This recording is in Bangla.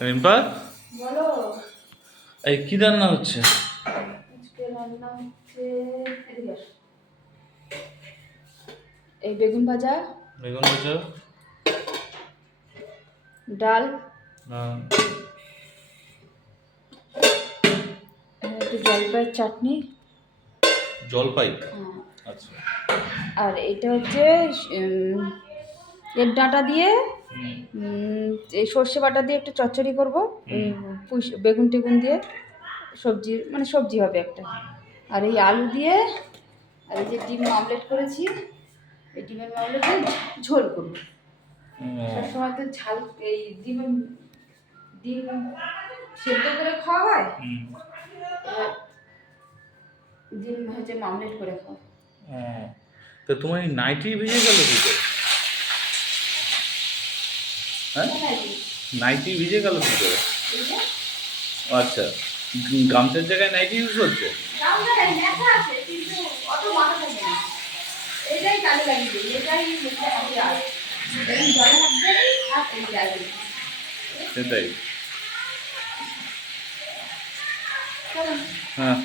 রিম্পা, বলো। এই কি রান্না হচ্ছে? আজকে রান্না হচ্ছে, এদিকে আসো। এই বেগুন ভাজা, বেগুন ভাজা, ডাল, আহ, একটু জলপাইয়ের চাটনি। জলপাই। হ্যাঁ, আচ্ছা। আর এটা হচ্ছে উম, এর ডাঁটা দিয়ে হুম, এই সর্ষে বাটা দিয়ে একটু চচ্চড়ি করবো। হুম, বেগুন টেগুন দিয়ে সবজি, মানে সবজি হবে একটা। আর এই আলু দিয়ে, আর এই যে ডিম অমলেট করেছি, এই ডিমের অমলেটে ঝোল করবো। সবসময় তো ঝাল, এই ডিম সেদ্ধ করে খাওয়া হয়, হুম, এবার ডিম হচ্ছে অমলেট করে খাওয়া। তো তোমার এই নাইটি ভিজে গেল কি করে? হ্যাঁ, নাইটি ভিজে গেল কি করে? আচ্ছা, গামছার জায়গায় নাইটি ইউজ হচ্ছে? এটাই কাজে লাগিয়ে দিই, এটাই হচ্ছে হাতিয়ার। এরকম জলে হাত দেয় আর এই জায়গায়। সেটাই। চলো। হ্যাঁ।